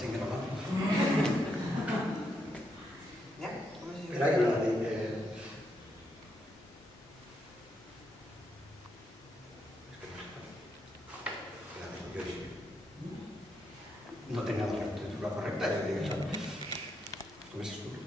facin gravar. Espera, que no la dic. No tenia la lectura correcta, ja dic això. Tu ves tu.